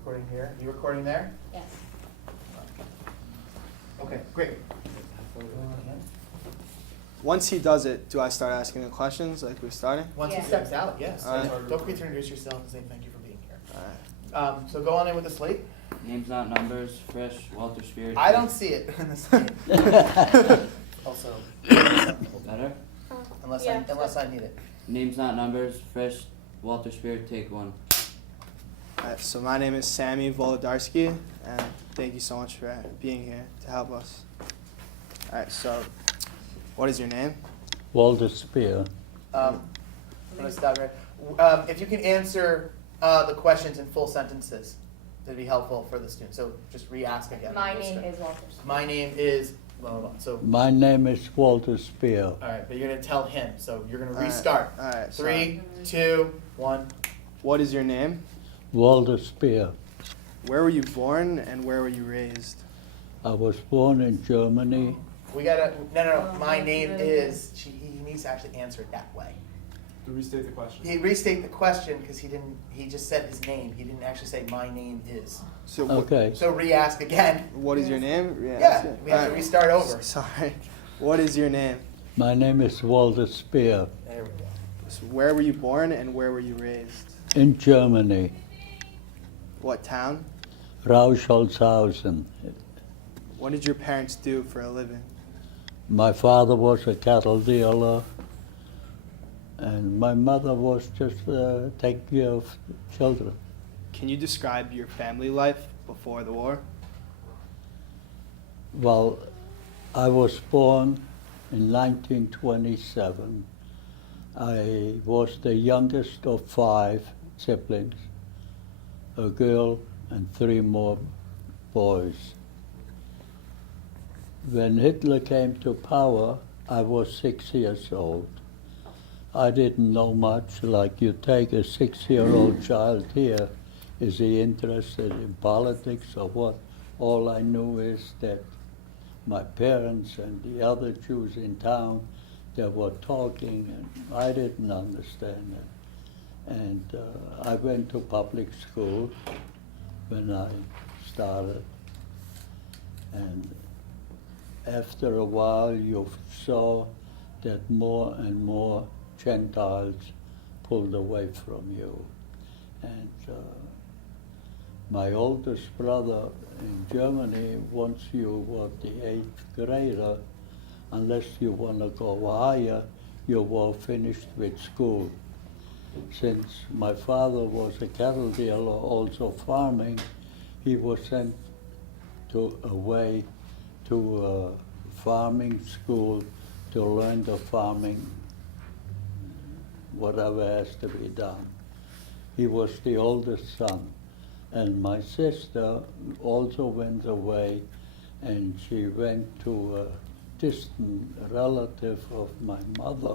recording here. You recording there? Yes. Okay, great. Once he does it, do I start asking the questions like we're starting? Once he Yeah. steps out, yes. All right. Don't forget to introduce yourself and say thank you for being here. All right. So go on in with the slate. Names not numbers, Frisch, Walter Spier. I don't see it in the slate. Also, Better? unless I need it. Names not numbers, Frisch, Walter Spier, take one. All right, so my name is Sammy Volodarsky, and thank you so much for being here to help us. All right, so what is your name? Walter Spier. I'm gonna stop right. If you can answer the questions in full sentences, that'd be helpful for the student. So just re-ask again. My name is Walter. My name is. Blah, blah, blah. So. My name is Walter Spier. All right, but you're gonna tell him. So you're gonna All right, restart. all right, 3, 2, 1. What is your name? Walter Spier. Where were you born and where were you raised? I was born in Germany. We gotta. No. My name is. He needs to actually answer it that way. To restate the question. He restate the question because he didn't. He just said his name. He didn't actually say my name is. So Okay. So re-ask again. what is your name? Yeah, that's it. we have All to right. restart over. Sorry. What is your name? My name is Walter Spier. There we go. So where were you born and where were you raised? In Germany, What town? Rauschholzhausen. What did your parents do for a living? My father was a cattle dealer, and my mother was just taking care of children. Can you describe your family life before the war? Well, I was born in 1927. I was the youngest of 5 siblings, a girl and 3 more boys. When Hitler came to power, I was 6 years old. I didn't know much, like you take a 6-year-old child here, is he interested in politics or what? All I knew is that my parents and the other Jews in town, they were talking, and I didn't understand it. And I went to public school when I started. And after a while, you saw that more and more Gentiles pulled away from you. And my oldest brother in Germany, once you were the 8th grader, unless you want to go higher, you were finished with school. Since my father was a cattle dealer, also farming, he was sent away to a farming school to learn the farming, whatever has to be done. He was the oldest son. And my sister also went away, and she went to a distant relative of my mother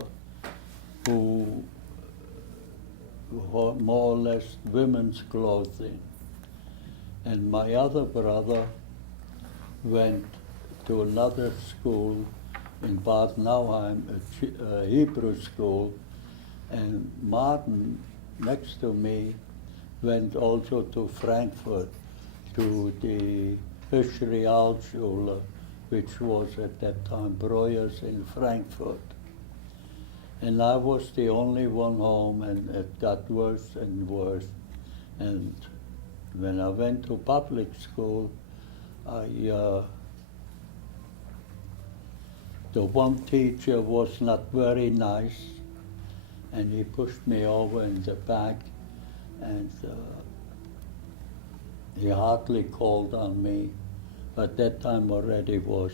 who wore more or less women's clothing. And my other brother went to another school in Bad Nauheim, a Hebrew school, and Martin, next to me, went also to Frankfurt, to the Frisch Realschule, which was at that time Breuer's in Frankfurt. And I was the only one home, and it got worse and worse. And when I went to public school, the one teacher was not very nice, and he pushed me over in the back, and he hardly called on me. But that time already was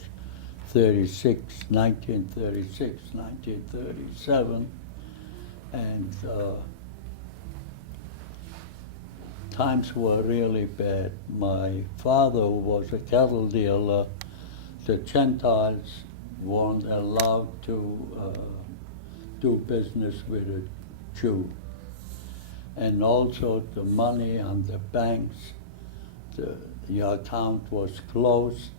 1936, 1937, and times were really bad. My father, who was a cattle dealer, the Gentiles weren't allowed to do business with a Jew. And also the money on the banks, the account was closed,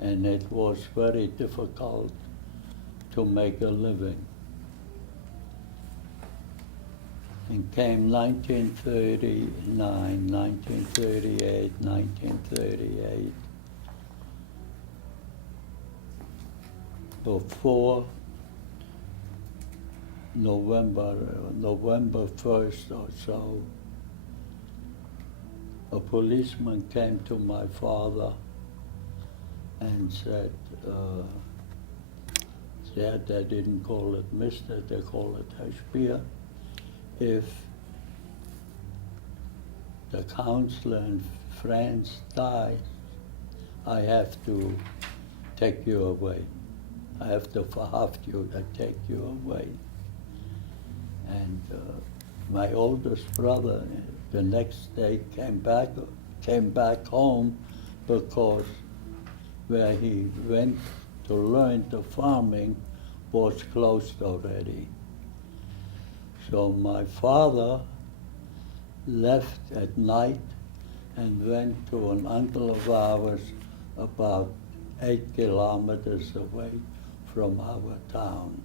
and it was very difficult to make a living. and came 1939, 1938, 1938. Before November 1st or so, a policeman came to my father and said, they didn't call it Mr., they call it Spier. If the counselor in France dies, I have to take you away. I have to verhaft you and take you away. And my oldest brother, the next day came back home because where he went to learn the farming was closed already. So my father left at night and went to an uncle of ours about 8 kilometers away from our town.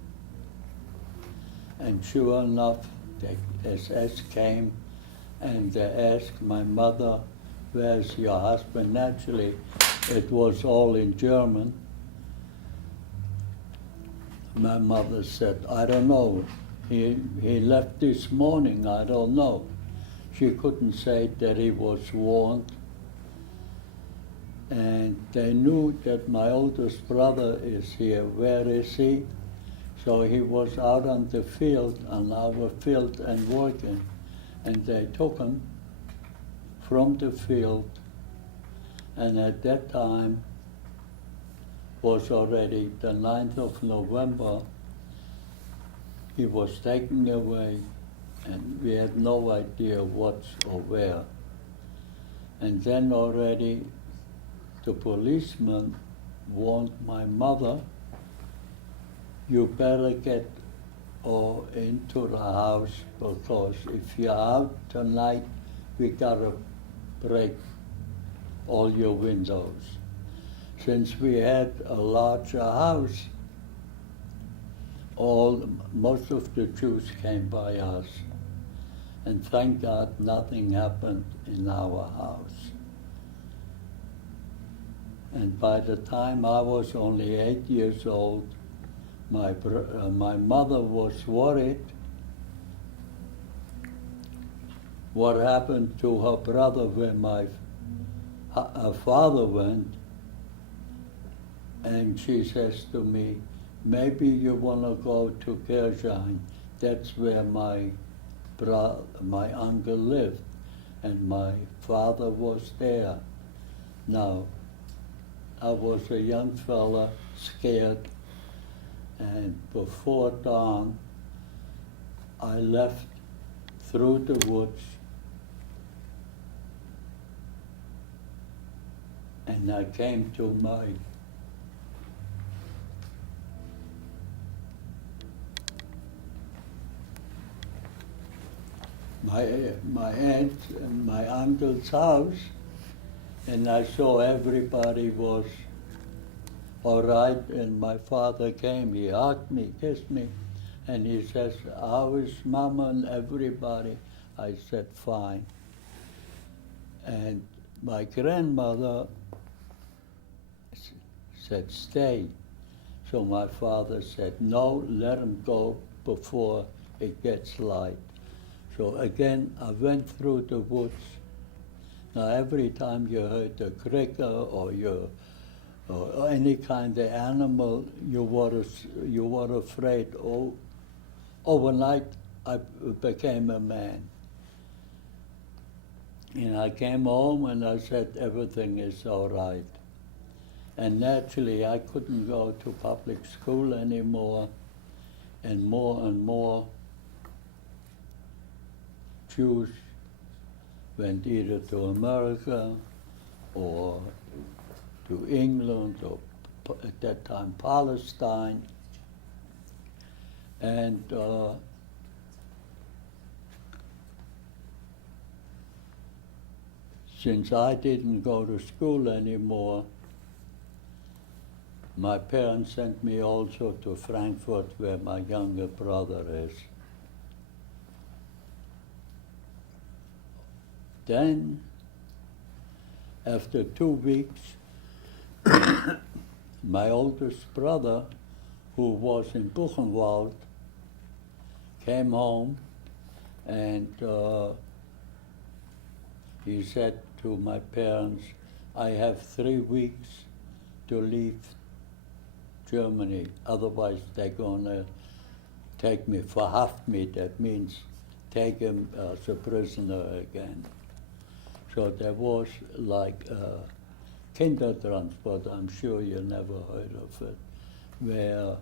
And sure enough, the SS came and they asked my mother, "Where's your husband?" Naturally, it was all in German. My mother said, "I don't know. He left this morning, I don't know." She couldn't say that he was warned. And they knew that my oldest brother is here. Where is he? So he was out on the field, on our field, and working. And they took him from the field. And at that time was already the 9th of November. He was taken away, and we had no idea what or where. And then already the policeman warned my mother, "You better get into the house, because if you're out tonight, we gotta break all your windows." Since we had a larger house, most of the Jews came by us. And thank God nothing happened in our house. And by the time I was only 8 years old, my mother was worried what happened to her brother when her father went. And she says to me, "Maybe you want to go to Gershine. That's where my uncle lived, and my father was there." Now, I was a young fella, scared, and before dawn, I left through the woods, and I came to my aunt and my uncle's house, and I saw everybody was all right, and my father came, he hugged me, kissed me, and he says, "How is Mama and everybody?" I said, "Fine." And my grandmother said, "Stay." So my father said, "No, let him go before it gets light." So again, I went through the woods. Now every time you heard a cricker or any kind of animal, you were afraid. Overnight, I became a man. And I came home and I said, "Everything is all right." And naturally, I couldn't go to public school anymore, and more Jews went either to America or to England, or at that time Palestine. And since I didn't go to school anymore, my parents sent me also to Frankfurt, where my younger brother is. Then, after 2 weeks, my oldest brother, who was in Buchenwald, came home and he said to my parents, I have 3 weeks to leave Germany, otherwise they're gonna take me, verhaft me, that means take him as a prisoner again. So there was like a Kindertransport, I'm sure you never heard of it, where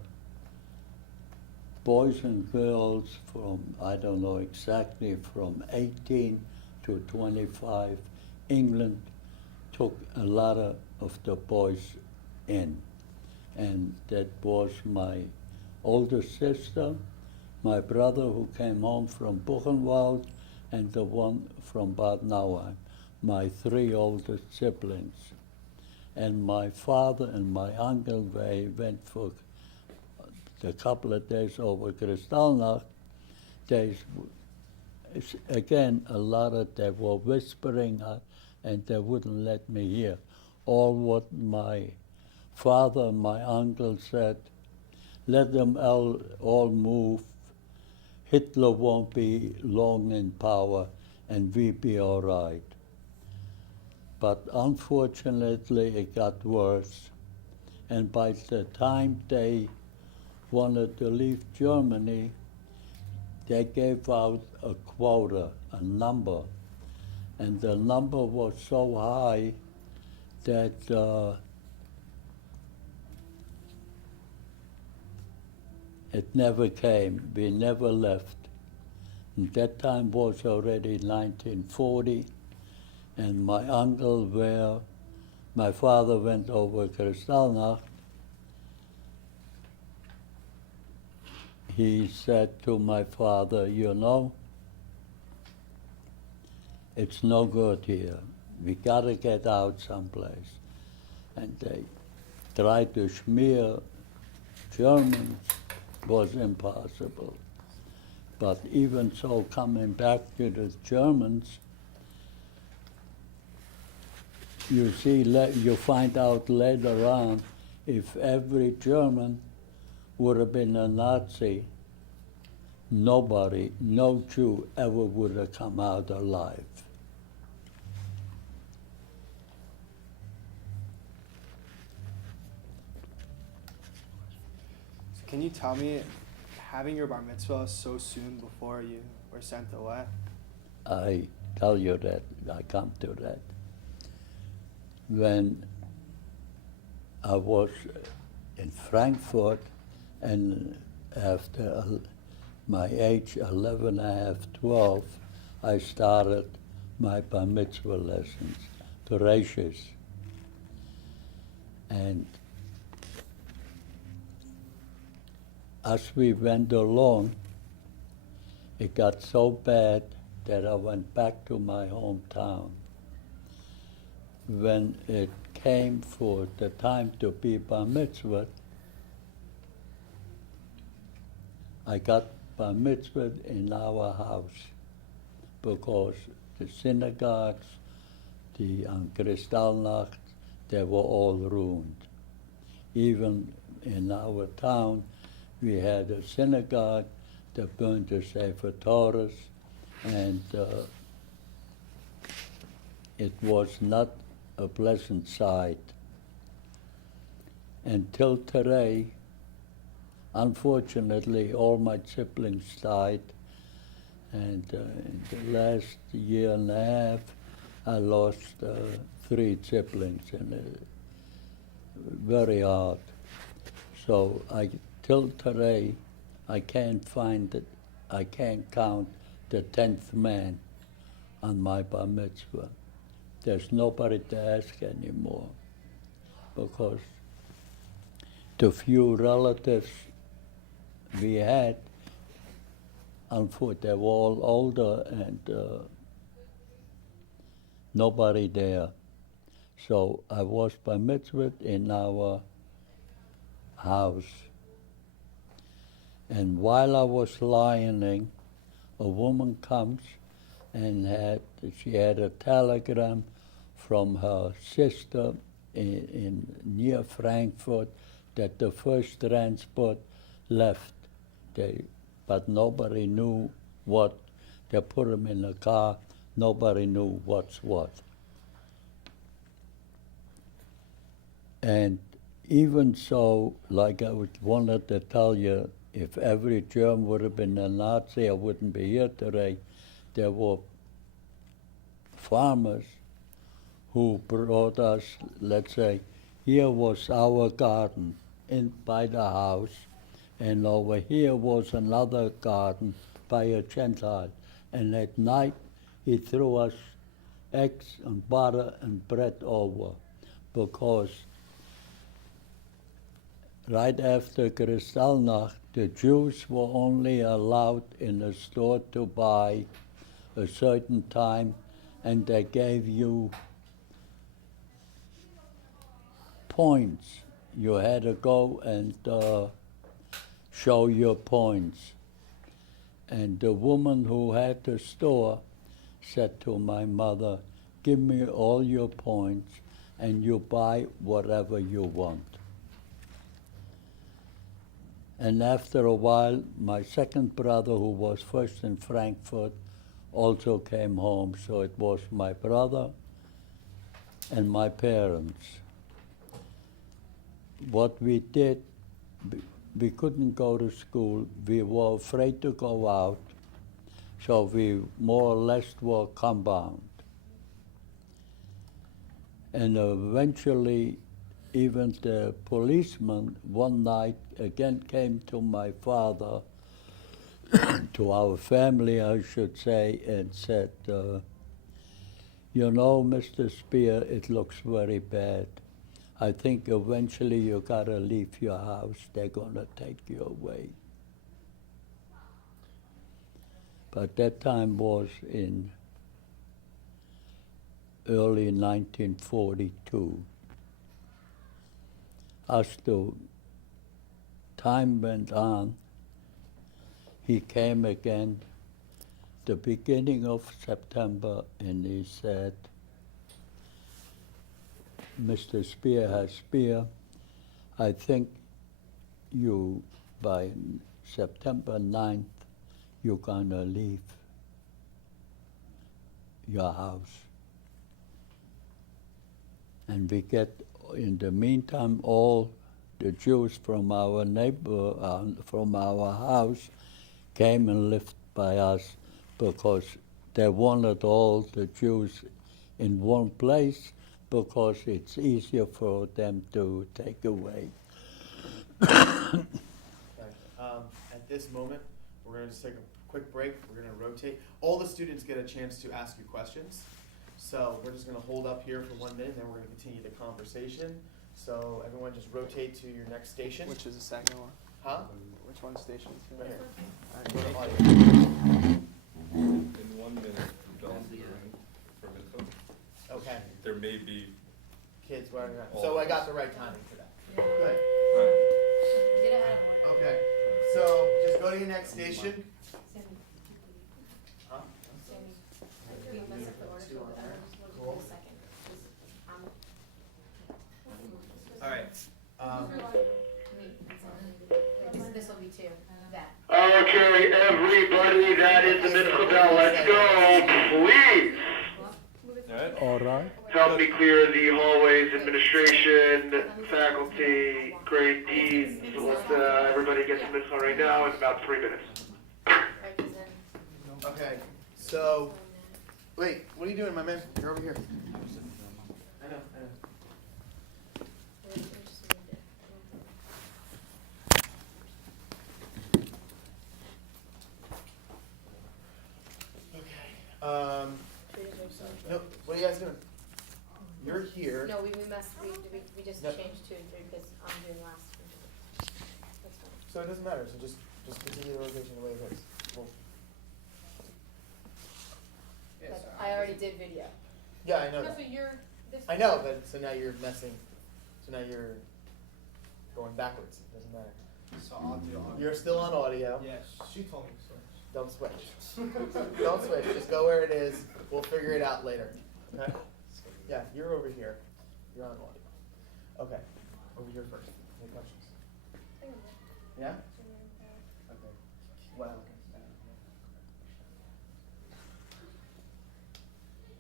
boys and girls from, I don't know exactly, from 18 to 25, England took a lot of the boys in. And that was my older sister, my brother who came home from Buchenwald, and the one from Bad Nauheim, my 3 oldest siblings. And my father and my uncle, they went for a couple of days over Kristallnacht. Again, a lot of they were whispering and they wouldn't let me hear. All what my father and my uncle said, let them all move. Hitler won't be long in power and we be all right. But unfortunately, it got worse. And by the time they wanted to leave Germany, they gave out a quota, a number. And the number was so high that it never came. We never left. And that time was already 1940. And my uncle, where my father went over Kristallnacht, he said to my father, you know, it's no good here. We gotta get out someplace. And they tried to smear Germans, was impossible. But even so, coming back to the Germans, you see, you find out later on, if every German would have been a Nazi, nobody, no Jew ever would have come out alive. So can you tell me, having your bar mitzvah so soon before you were sent away? I tell you that, I come to that. When I was in Frankfurt, and after my age 11 and a half, 12, I started my bar mitzvah lessons, the Reishis. And as we went along, it got so bad that I went back to my hometown. When it came for the time to be bar mitzvah, I got bar mitzvah in our house because the synagogues, the Kristallnacht, they were all ruined. Even in our town, we had a synagogue that burned the Sefer Torahs, and it was not a pleasant sight. Until today, unfortunately, all my siblings died, and in the last year and a half, I lost 3 siblings, and very hard. So till today, I can't find it. I can't count the 10th man on my bar mitzvah. There's nobody to ask anymore, because the few relatives we had, unfortunately, they were all older and nobody there. So I was bar mitzvah in our house. And while I was lying, a woman comes and she had a telegram from her sister in near Frankfurt that the first transport left. But nobody knew what. They put them in a car. Nobody knew what's what. And even so, like wanted to tell you, if every German would have been a Nazi, I wouldn't be here today. There were farmers who brought us, let's say, here was our garden in by the house, and over here was another garden by a Gentile. And at night, he threw us eggs and butter and bread over, because right after Kristallnacht, the Jews were only allowed in a store to buy a certain time, and they gave you points. You had to go and show your points. And the woman who had the store said to my mother, "Give me all your points and you buy whatever you want." And after a while, my second brother, who was first in Frankfurt, also came home. So it was my brother and my parents. What we did, we couldn't go to school. We were afraid to go out, so we more or less were compound. And eventually, even the policeman one night again came to my father, to our family, I should say, and said, "You know, Mr. Spier, it looks very bad. I think eventually you gotta leave your house. They're gonna take you away." But that time was in early 1942. As the time went on, he came again the beginning of September, and he said, "Mr. Spier, I think you, by September 9th, you're gonna leave your house." And we get, in the meantime, all the Jews from our from our house came and lived by us, because they wanted all the Jews in one place, because it's easier for them to take away. Okay. At this moment, we're going to just take a quick break. We're going to rotate. All the students get a chance to ask you questions. So we're just going to hold up here for 1 minute, and then we're going to continue the conversation. So everyone just rotate to your next station. Which is the second one? Huh? Which one's station? Right here. All right, Go to thank audio. In 1 minute, don't ring for info. Okay. There may be. Kids wearing that. So I got the right timing for that. Good. Did it out of order. Okay. So just go to your next station. Sammy, Huh? Sammy, we messed up the order, so the other one's Cool. the second. 'Cause I'm- All right. This will be two, that. Okay, everybody that is in the bell, let's go, please. Alright. All right? Help me clear the hallways, administration, faculty, grade deans. Let's everybody get to Mincha right now in about 3 minutes. Right, 'cause then. Okay. So, wait. What are you doing, my man? You're over here. I know. we just moved it. Okay. No. What are you guys doing? You're here. No, we messed, we just No. changed 2 and 3 because I'm doing last. That's fine. So it doesn't matter. So just continue the rotation the way it is. Well, But I already did video. yeah, I know. No, That. so you're this. I know, but so now you're messing. So now you're going backwards. It doesn't matter. So I'll do You're still on audio. Yes, she told me so. Don't switch. Don't switch. Just go where it is. We'll figure it out later. Okay? Yeah, you're over here. You're on audio. Okay. Over here first. Any questions? Yeah? Okay. Wow.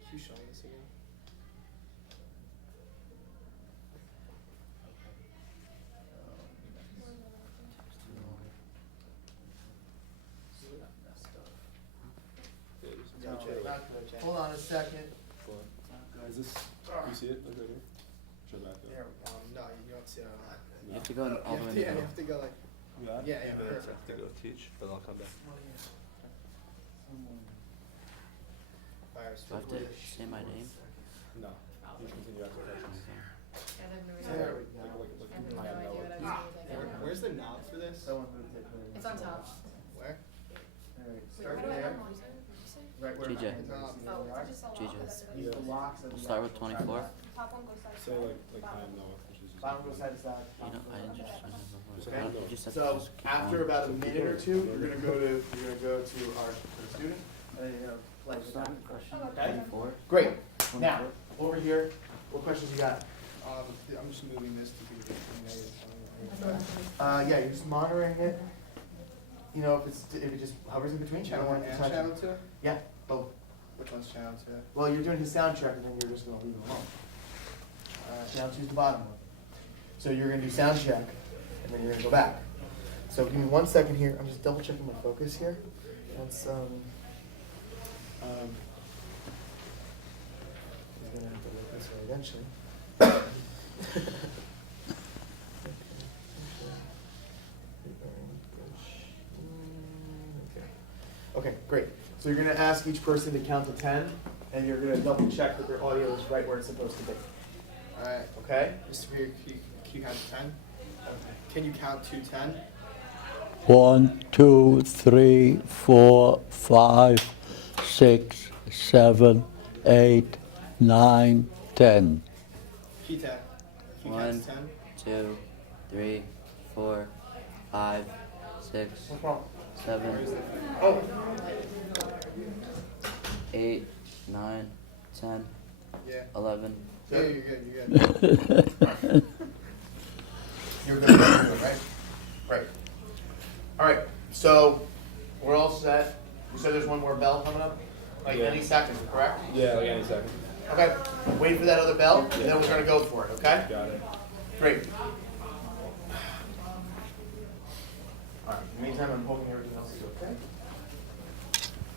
Can you show me this again? Hold on a second. Is this, you see it, like right here? Show back up. There we go. No, you don't see it on that. You have to go all the way in the Yeah, you middle. have to go like, yeah, yeah, I have perfect. to go teach, but I'll come back. Fire Do I have to say my name? No, you should continue asking questions. There we go. Where's the knob for this? Someone moved it. It's on top. Where? Alright, Wait, start how do I there. unlock it? Right where GJ. my hands are. See where Oh, they are? just unlock GJ. it. Use the locks of the We'll start with actual 24. Top one goes side to Say side. like I am Noah, which is. Bottom goes side to side. You know, I didn't just find it before. Okay. You just have to So just keep after going. about a minute or two, you're gonna go to our student, and then you're gonna play with that. Okay? 24. Great. Now, over here, what questions you got? I'm just moving this to be the negative. Yeah, you're just monitoring it. You know, if it just hovers in between, you don't Channel want 1 it to and touch channel it. 2? Yeah, both. Which one's channel 2? Well, you're doing his sound check, and then you're just gonna leave him alone. Channel 2 is the bottom one. So you're gonna do sound check, and then you're gonna go back. So give me 1 second here. I'm just double checking my focus here. That's he's gonna have to look this way eventually. Okay, great. So you're gonna ask each person to count to 10, and you're gonna double check that their audio is right where it's supposed to be. Alright. Okay? Mr. Spier, can you count to 10? Can you count to 10? 1, 2, 3, 4, 5, 6, 7, 8, 9, 10. Kita, can you count 1, to 10? 2, 3, 4, 5, 6, No problem. 7, Oh, 8, 9, 10, Yeah. 11. Yeah, you're good, you're good. you're good, right? Right. All right, so we're all set. You said there's one more bell coming up? Like Yeah. any second, correct? Yeah, like any second. Okay, wait for that other bell, and then we're gonna go for it, okay? Got it. Great. All right, in the meantime, I'm hoping everything else is okay.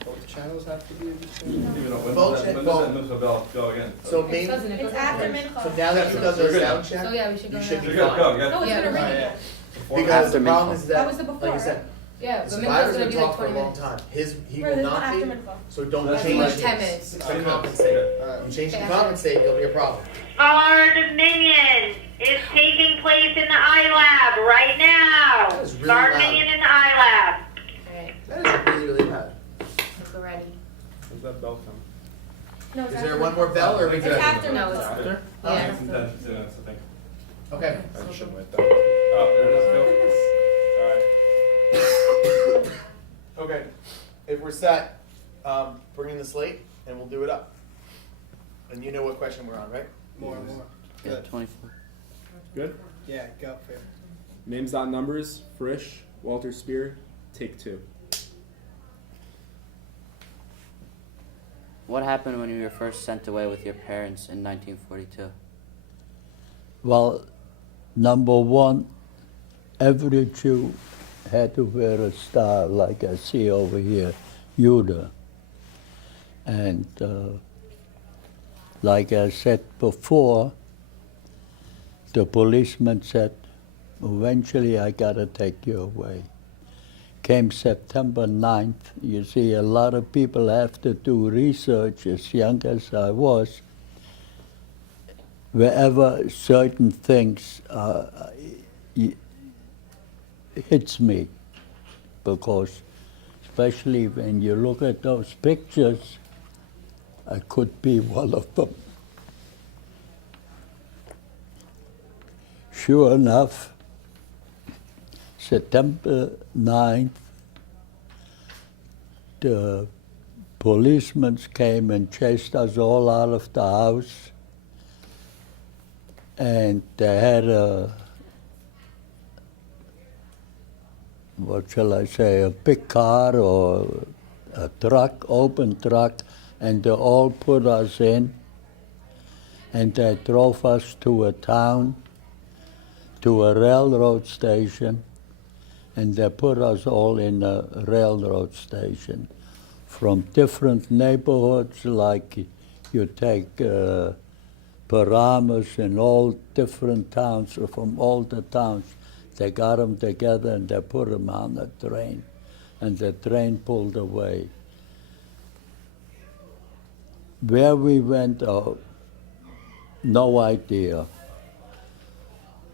Both channels have to be the same? Even though, when Vote does check, that vote. bell go again? So It maybe, doesn't, it goes after so Mincha. now that you've done You're the good now. sound check, So yeah, we should go you now. should be You're good, fine. go, No, it's gonna ring again. Because After the problem Mincha. is That was the that, before, like I said, Yeah, the but Mincha's survivor's gonna gonna be like talk for a 20 long minutes. time. He Where will there's one not after be, Mincha. so don't That's change like it. 10 minutes. To compensate. Alright. You change to Okay. compensate, there'll be a problem. Our Dominion is taking place in the iLab right now. That is really Our loud. Dominion in the iLab. Alright, That is really, really bad. let's go ready. When's that bell come? No, it's Is after there one Mincha. more bell, or are we It's good? after No, Mincha. After? Yeah. Okay. It's in 10, 15 minutes, I think. Okay. I should write that. Oh, there it is, go. All right. Okay. If we're set, bring in the slate, and we'll do it up. And you know what question we're on, right? More. Yeah, Good. 24. Good? Yeah, go for it. Names dot numbers, Frisch, Walter Spier, take 2. What happened when you were first sent away with your parents in 1942? Well, number one, every Jew had to wear a star like I see over here, Judah. And like I said before, the policeman said, eventually I gotta take you away. Came September 9th, you see a lot of people have to do research, as young as I was, wherever certain things hits me, because especially when you look at those pictures, I could be one of them. Sure enough, September 9th, the policemen came and chased us all out of the house. And they had what shall I say, a big car or a truck, open truck, and they all put us in. And they drove us to a town, to a railroad station, and they put us all in a railroad station from different neighborhoods, like you take Paramus and all different towns, from all the towns. They got them together and they put them on the train, and the train pulled away. Where we went, no idea.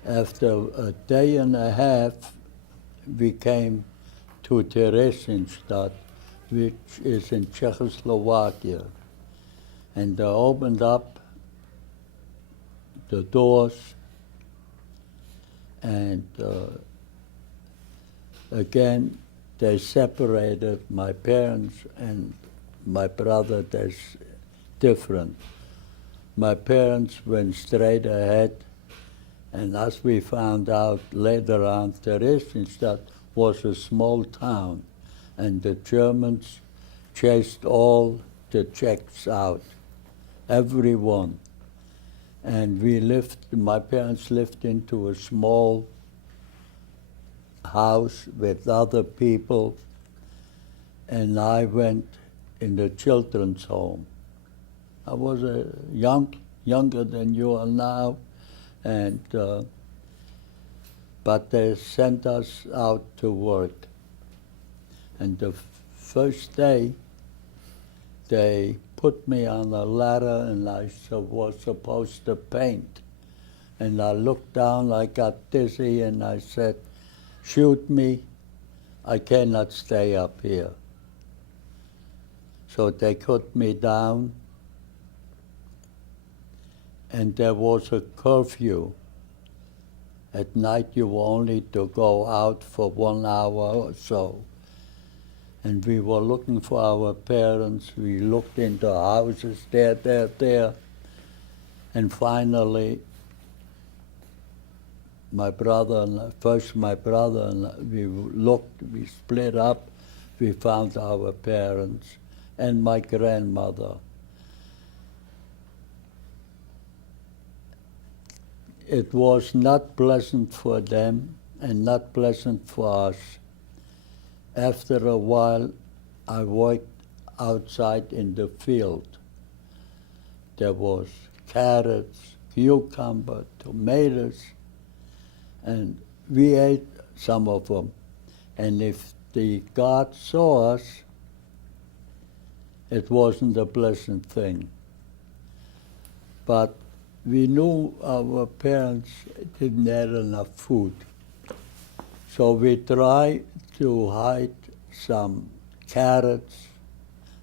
After a day and a half, we came to Theresienstadt, which is in Czechoslovakia. And they opened up the doors, and again, they separated my parents and my brother. That's different. My parents went straight ahead, and as we found out later on, Theresienstadt was a small town, and the Germans chased all the Czechs out, everyone. And my parents lived into a small house with other people, and I went in the children's home. I was younger than you are now, and but they sent us out to work. And the first day, they put me on a ladder, and I was supposed to paint. And I looked down, I got dizzy, and I said, "Shoot me, I cannot stay up here." So they put me down, and there was a curfew. At night you were only to go out for 1 hour or so. And we were looking for our parents. We looked into houses, there. And finally, my brother and we looked, we split up, we found our parents and my grandmother. It was not pleasant for them and not pleasant for us. After a while, I worked outside in the field. There was carrots, cucumber, tomatoes, and we ate some of them. And if the guards saw us, it wasn't a pleasant thing. But we knew our parents didn't have enough food. So we tried to hide some carrots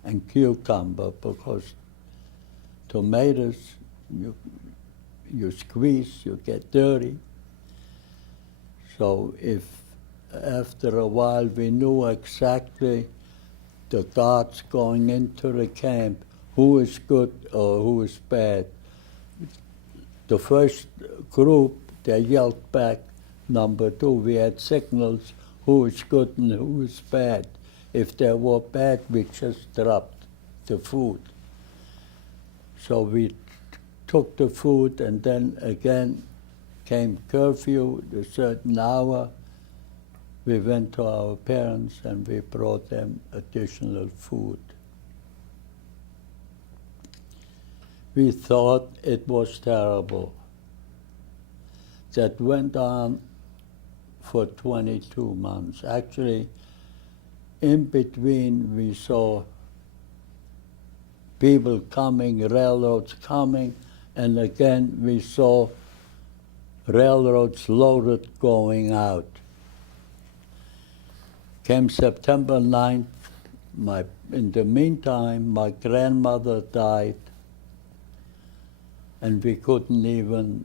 and cucumber, because tomatoes, you squeeze, you get dirty. So if after a while we knew exactly the guards going into the camp, who is good or who is bad. The first group, they yelled back. Number two, we had signals, who is good and who is bad. If they were bad, we just dropped the food. So we took the food, and then again came curfew, a certain hour. We went to our parents and we brought them additional food. We thought it was terrible. That went on for 22 months. Actually, in between we saw people coming, railroads coming, and again we saw railroads loaded going out. Came September 9th, in the meantime, my grandmother died, and we couldn't even